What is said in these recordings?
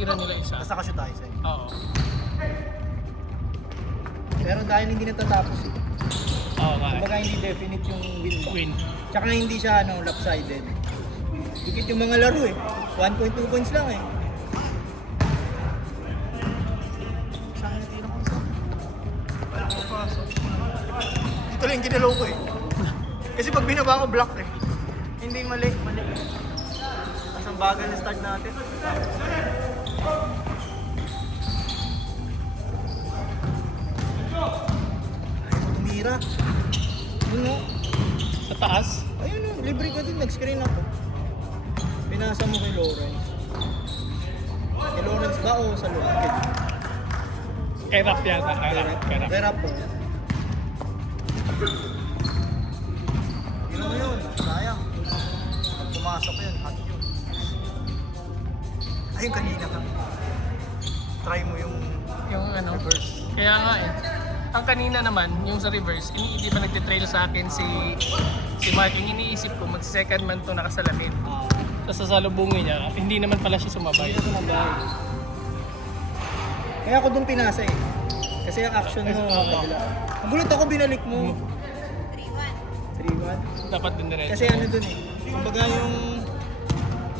natira nila isa. Basta nakashoot tayo sa'yo. Oo. Pero dahil hindi natatapos eh. Oo nga. Kumbaga hindi definite yung win mo. Win. Tsaka hindi siya lopsided. Dikit yung mga laro eh. 1.2 points lang eh. Saan natira ko isa? Wala ko pasok. Ito lang yung ginalaw ko eh. Kasi pag binaba ko block eh. Hindi mali. Tapos ang bagal na start natin. Ayaw mo tumira. Yun o. Sa taas. Ayun o, libre ka din. Nag-screen ako. Pinasa mo kay Lawrence. Kay Lawrence ba o sa luwag? Erap yata. Erap. Erap po. Yun mo yun. Sayang. Pag pumasok yun, hot yun. Ayun kanina ka. Try mo yung Yung ano. reverse. Kaya nga eh. Ang kanina naman, yung sa reverse, hindi pa nagtitrail sa akin si Mark. Yung iniisip ko, mag-second man to nakasalamin. Tapos sasalubungin niya, hindi naman pala siya sumabay. Hindi na sumabay. Kaya ako doon pinasa eh. Kasi ang action mo, kabila. Nagulat ako, binalik mo. 3-1. Dapat din rin. Kasi ano doon eh. Kumbaga yung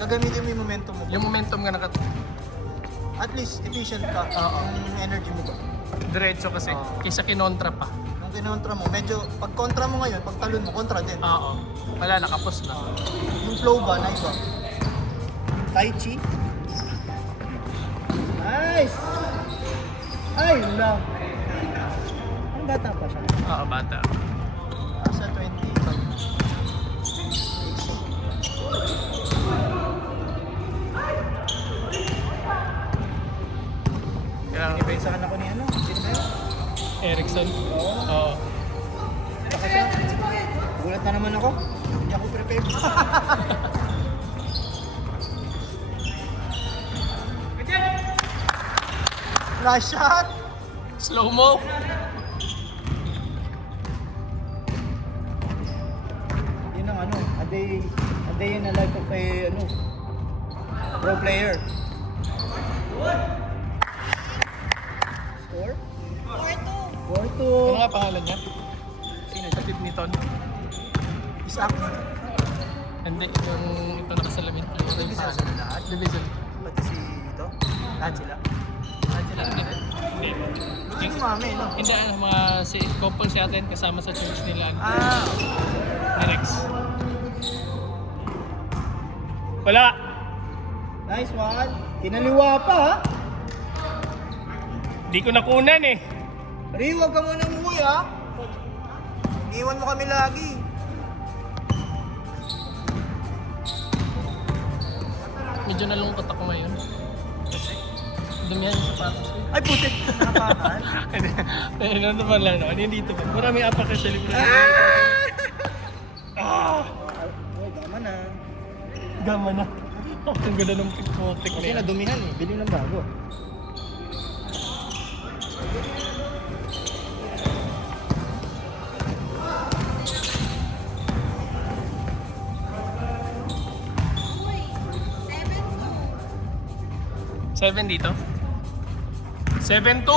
gagamitin mo yung momentum mo. Yung momentum nga At least efficient ka. Yung energy mo ba? diretso kasi. Kaysa kinontra pa. Yung kinontra mo, medyo pag kontra mo ngayon, pag talon mo, kontra din. Oo. Wala, nakapos na. Yung flow ba, na iba? Tai Chi? Nice! Ay, lang. Ang bata pa siya. Oo, bata. Nasa 25. Kaya, Inipensahan ako ni ano? Sino ba yun? Erickson. Oo. Baka siya. Gulat na naman ako. Hindi ako prepared. Last shot! Slow mo. Yun ang ano, a day in the life of a pro player. Score? 4-2. Ano nga pangalan niya? Sino Kapit ni Ton. Isaac. Hindi, yung ito nakasalamin. Division sila lahat. Division. Pati si ito. Lahat sila. Lahat sila. Hindi. Hindi si Mami, no? Hindi, mga couple si atin kasama sa church nila. Ah, Ni Rex. Wala! nice one. Kinaliwa pa, ha? Di ko nakunan eh. Ri, huwag ka muna umuwi, ha? Iwan mo kami lagi. Medyo nalungkot ako ngayon. Dumihan yung sapatos ko. Ay, putik. Nakapakan. Ano naman lang naman, hindi dito ba? Maraming apak sa libro. Ah! Uy, tama na. Gama na. Ang ganda ng putik na Kasi yan. nadumihan eh. Bili ng bago. Seven dito? 7-2!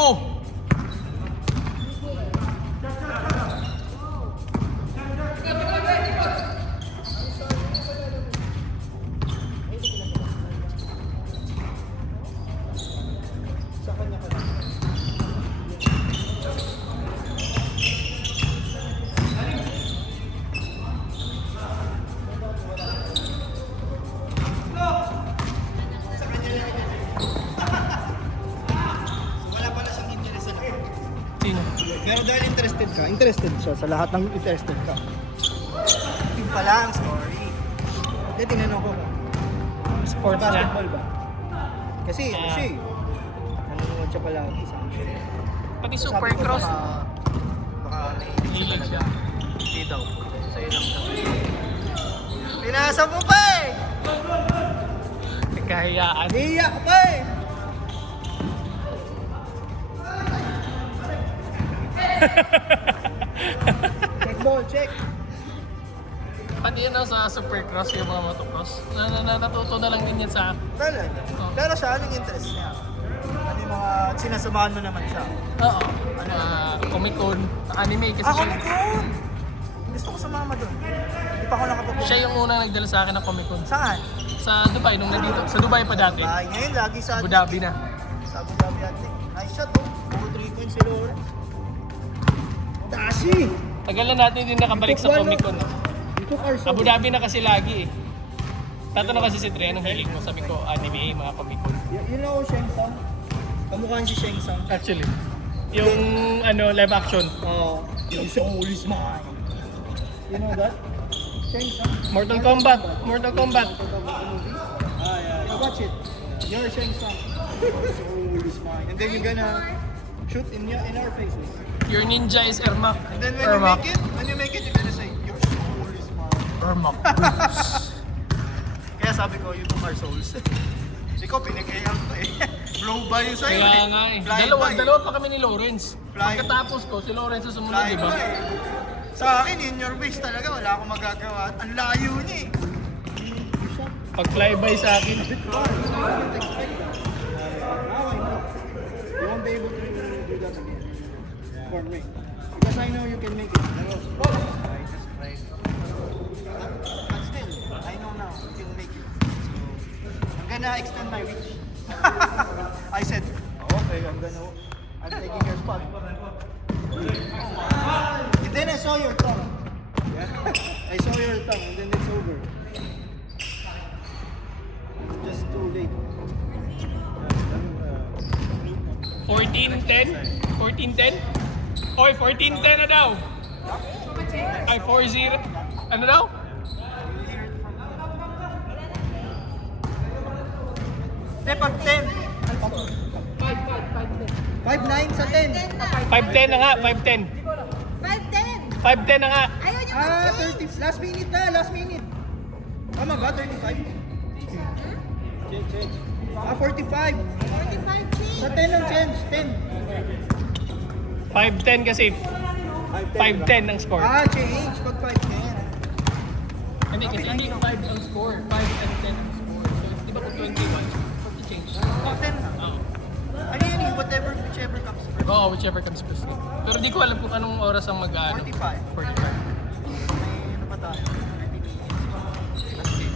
Sa kanya ka lang. Wala pala siyang interest sa lahat. Sino? Pero dahil interested siya sa lahat ng interested ka. Yung pala ang story. Hindi, tinanong ko kung Sports niya. basketball ba? Kasi ano siya eh. Nanonood siya palagi sa akin. Pati Sabi ko, Supercross. Baka naiinip siya Hilig talaga. siya. Hindi daw. Sa'yo lang daw. Pinasa mo pa eh! Kahiyaan. Iiyak pa eh! Check ball, check. Pati yan sa Supercross yung mga motocross. Natuto na lang din yan sa akin. Talaga. Oh. Pero siya, anong interest niya? Ano yung mga sinasamahan mo naman siya? Oo. Comic-Con, anime kasi Ah, Comic-Con! Gusto ko sumama doon. Hindi pa ako nakapapunta. siya yung unang nagdala sa akin ng Comic-Con. Saan? Sa Dubai, nung nandito. Sa Dubai pa dati. Ay, ngayon lagi sa Abu Dhabi na. Sa Abu Dhabi ate. Nice shot oh. 2-3 points si Lore. Dashi! Tagal na natin din nakabalik sa Comic-Con. You took our Abu Dhabi na kasi lagi eh. Tatanong kasi si Tre, anong hiling mo? Sabi ko, anime, mga Comic-Con. You know Sheng Tsung? Kamukhaan si Sheng Tsung. Actually, yung live action. Oh, yung soul is mine. You know that? Sheng Tsung. Mortal Kombat. Mortal Kombat. Ah, yeah. Watch it. You're Sheng Tsung. Soul is mine. And then you're gonna shoot in our faces. Your ninja is Ermac. And then when you make it, you're gonna say, your soul is mine. Ermac. Kaya sabi ko, you took our souls. Ikaw, pinag-ayang ko eh. Blow by yung sa'yo Kaya nga eh. Dalawa pa kami ni Lawrence. Fly. Pagkatapos ko, si Lawrence ang sumunod, Fly di ba? by. Sa akin, in your face talaga, wala akong magagawa. Ang layo niya eh. Pag flyby sa akin. Now I know. You won't be able to do that again. Corn ring. Because I know you can make it. Right. But still, I know now you can make it. So, I'm gonna extend my reach. I said, okay, I'm taking your spot. And then I saw your tongue. Yeah. I saw your tongue and then it's over. Just too late. 14-10? 14-10? Oy, 14-10 na daw. Ay, 4-0. Ano daw? Eh, pag 10. 5-9 sa 10. 5-10 na nga, 5-10. 5-10. 5-10 na nga. Ayaw niya Ah, 30. Last minute na, last minute. Tama ba? 35? Ah, 45. 45 change. Sa 10 ang change. 10. 5-10 kasi 5-10 ang score. Ah, change. Pag 5-10. Hindi kasi hindi 5 ang score. 5 and 10 ang score. So, di ba kung 21, 40 change. Oh, 10 na. Oo. Ano yun eh, whichever comes first. Oo, whichever comes first. Pero di ko alam kung anong oras ang mag-ano. 45. 45. May ano pa tayo? 30 minutes. Last game.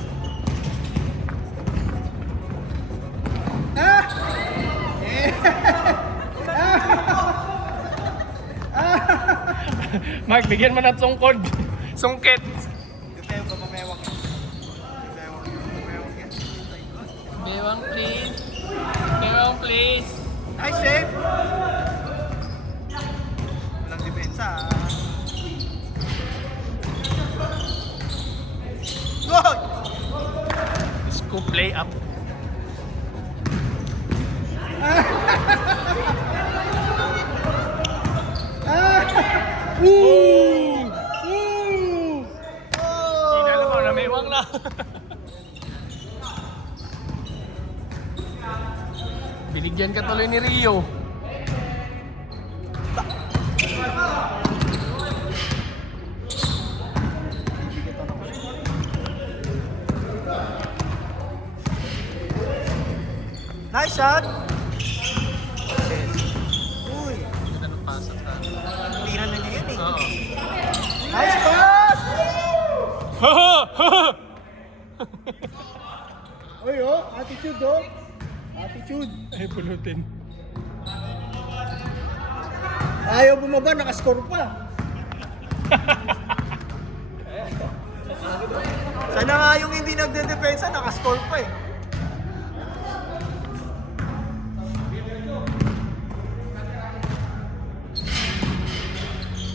Ah! Eh! Mark, bigyan mo ng sungkod. Sungkit. Tayo ba mamewang yan? Mamewang yan? Bewang please. Bewang please. Ay, save! Walang depensa ah. Good! Scoop play up. Woo! Hindi alam mo, namewang na. Binigyan ka tuloy ni Rio. Nice shot! Uy, Ganda ng pasok na. tira na niya yun eh. Oo. Nice pass! Uy oh, attitude oh. Attitude. Ay, pulutin. Ayaw bumaba, nakascore pa. Sana nga yung hindi nagde-depensa, nakascore pa eh.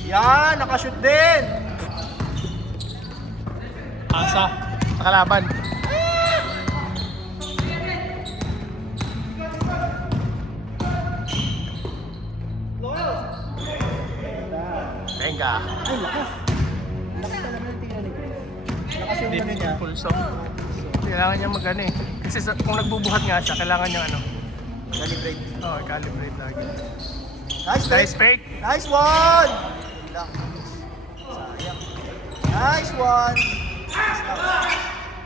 Yan, nakashoot din. Asa. Sa kalaban. Venga. Ay, lakas. Lakas talaga yung tingnan ni Chris. Lakas yung ano niya. Pulso. Kailangan niya mag-ano eh. Kasi kung nagbubuhat nga siya, kailangan niya ano. Calibrate. Oo, calibrate lagi. Nice, Nice fake. Nice one! Lang. Sayang. Nice one!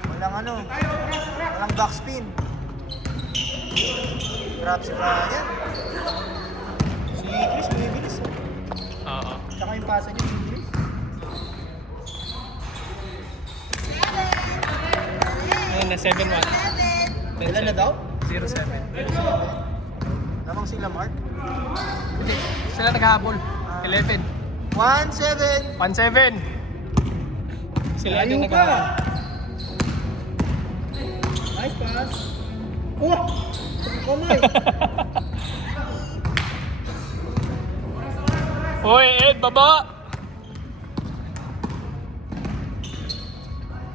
Walang ano. Walang backspin. Grab si Brian. Si Chris, bumibilis. Oo. Tsaka yung pasa niya, bumibilis. Ngayon na 7-1. 7. Ilan na daw? 0-7. Lamang sila, Mark. Hindi. Sila naghahabol. 11. 1-7. 1-7. Sila Layo din pa. naghahabol. Nice pass. Oh! Kamay. Hoy, Ed, baba!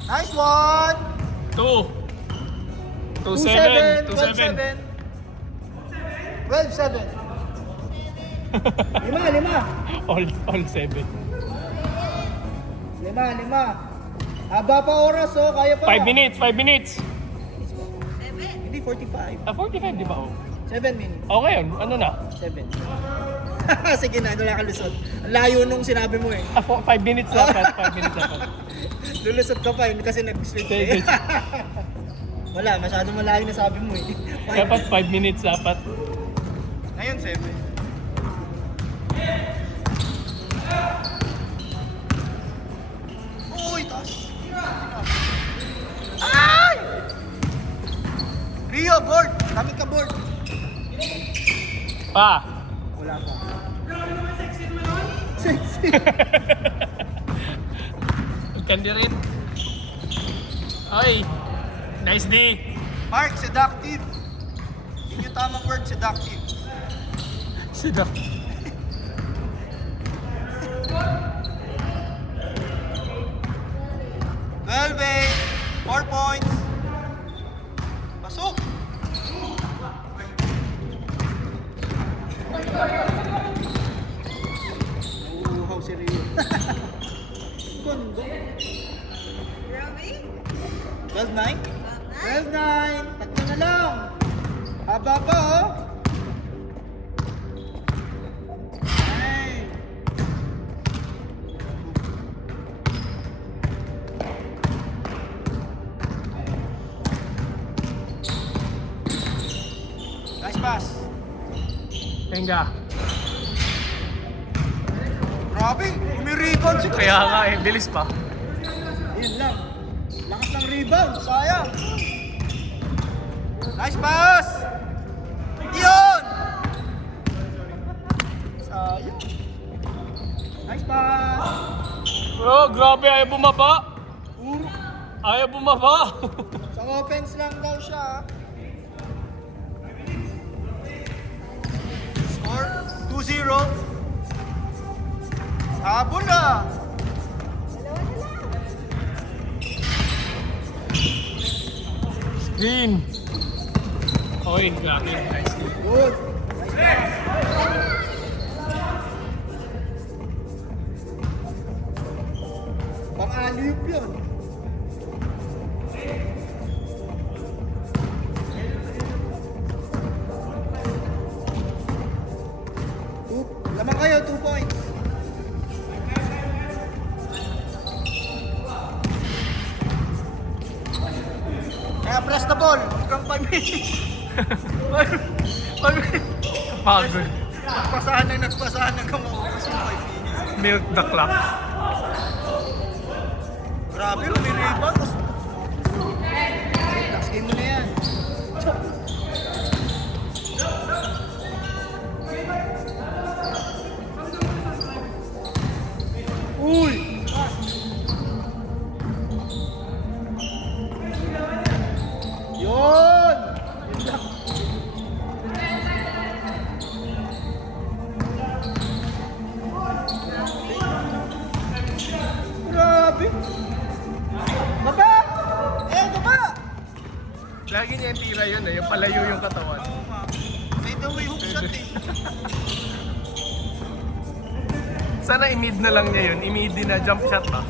Nice one! 2. 2-7. 2-7. 12-7. 5. All 7. 5. Haba pa oras, oh. Kaya pa. 5 minutes, 5 minutes. 7. Hindi, 45. 45, di ba? Oh. 7 minutes. Okay yun, ano na? 7. Sige na, wala ka lusot. Ang layo nung sinabi mo eh. 5 minutes dapat, 5 minutes dapat. Lulusot ka pa, kasi nag-switch Sige. eh. Wala, masyadong malayo na sabi mo eh. Dapat 5 minutes dapat. Ngayon, 7. Uy, taas. Ay! Rio, board! Kami ka board. Pa! Wala pa. Sexy. Kandi rin. Ay! Nice D! Mark, seductive. Yun yung tamang word, seductive. Sidap. 4 points. Pasok. Nauuhaw si Rio. Gondo. Grabe. 12-9? 12-9. Tatlo na lang. Haba pa, oh. Ay. Nice pass. Tenga. Grabe, umi-rebound si Chris. Kaya nga eh, bilis pa. Yun lang. Lakas ng rebound, sayang. Nice pass! Yun! Sayang. Nice pass! Oh, grabe, ayaw bumaba. Ayaw bumaba. Sa offense lang daw siya. Score 2-0. Habol na! Green. Oy, grabe. Nice D. Good. Nice pass. Pang-aliyup yun. Lamang kayo, 2 points. Kaya press the ball. Hanggang 5 minutes. Pagod. Nagpasahan hanggang maubos yung 5 minutes. Milk the clock. Grabe, may rebound. Last game mo na yan. Uy! Yun! Yun lang. Grabe! Baba! Baba! Lagi niya yung tira yun eh, yung palayo yung katawan. Oo nga. Fade away hook shot eh. Sana i-mid na lang niya yun, i-mid din na jump shot ba?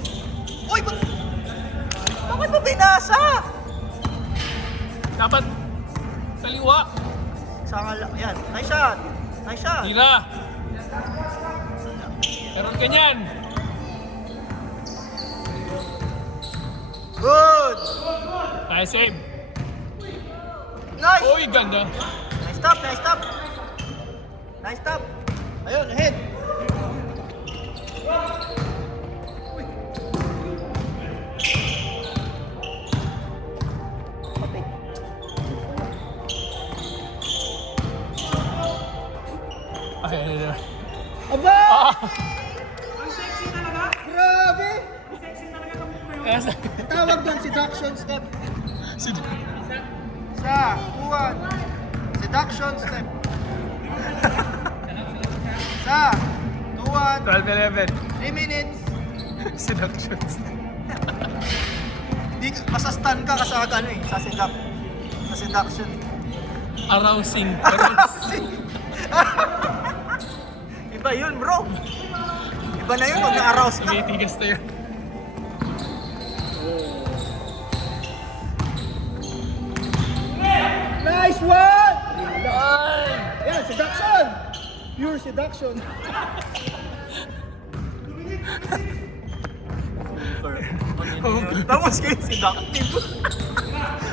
Uy! Bakit mo binasa? Dapat kaliwa. Saka lang. Yan. Nice shot. Nice shot. Tira. Meron ganyan. Good! Nice save. Nice! Uy, ganda. Nice stop, nice stop. Nice stop. Ayun, ahead. Ay, ay, ay. Aba! Ah! Grabe! Nasa. Tawag doon, seduction step. Si- Sa, kuwan. Seduction step. Sa, kuwan. 12-11. 3 minutes. Seductions. Di, masastan ka kasi ano eh, sa seduction eh. Arousing. Iba yun bro. Iba na yun pag na-arouse ka. Tumitigas na yun. Nice one! Ay! Yan, seduction! Pure seduction. Tapos kayo seductive.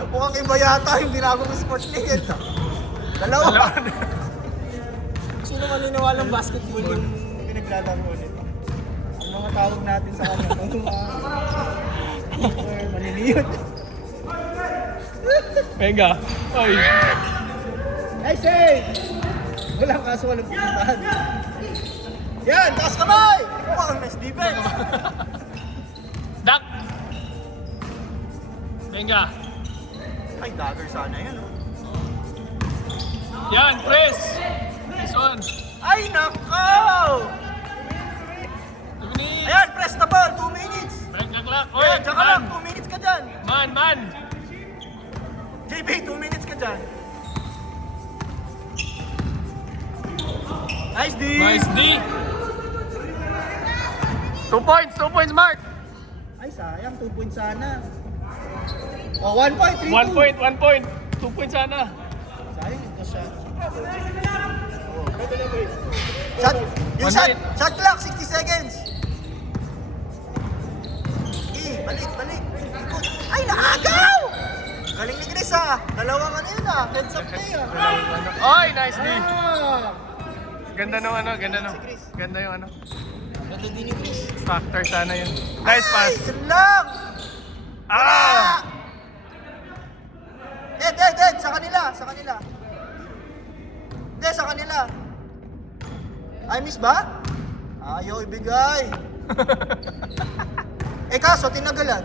Mukhang iba yata yung ginagawang sport league. Dalawa. Sino maniniwalang basketball yung pinaglalaro ulit? Ang mga tawag natin sa kanya, mga maniniyot. Venga. Oy. Nice save! Walang kaso, walang pinuntahan. Yan, taas kamay! Wow, nice defense! Duck. Venga. Ay, dagger sana yan, oh. Yan, press. This one. Ay, nakaw! 2 minutes. Ayan, press the ball, 2 minutes! Venga, clock. Oy, Ayan, tsaka lang, man. 2 minutes ka dyan! Man. JB, 2 minutes ka dyan! Nice D! Nice D. 2 points, Mark. Ay, sayang, 2 points sana. Oh, 1 point, 3 1 point, 1 point. 2 points sana. Sayang ito siya. Shot, yung 1 shot, minute. shot clock, 60 seconds. Balik. Ikot. Ay, nakagaw! Galing ni Chris ah. Dalawang ano yun ah, heads up play ah. Oy, nice D. Ah! Ganda nung ano, ganda no. Si Chris. Ganda yung ano. Ganda din ni Chris. Factor sana yun. Nice pass. Ay, yun lang! Ah! Dead, sa kanila. Hindi, sa kanila. Ay, miss ba? Ayaw ibigay. Kaso, tinagalan.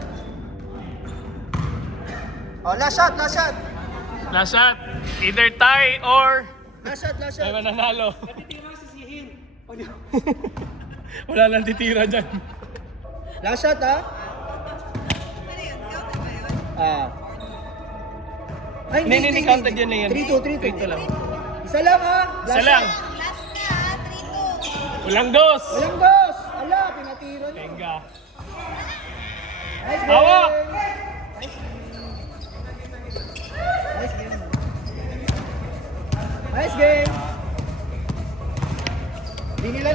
Oh, last shot. Last shot. Either tie or Last shot. ay mananalo. Wala lang titira dyan. Last shot, ha? Ano yun? Counted ba yun? Ay, Hindi, counted yun na yan. 3-2. 3-2 lang. Isa lang, ha? Isa lang. Last niya, 3-2. Walang dos. Walang dos. Ala, pinatiro niya. Tenga. Nice game. Hawak. Nice game. Di nila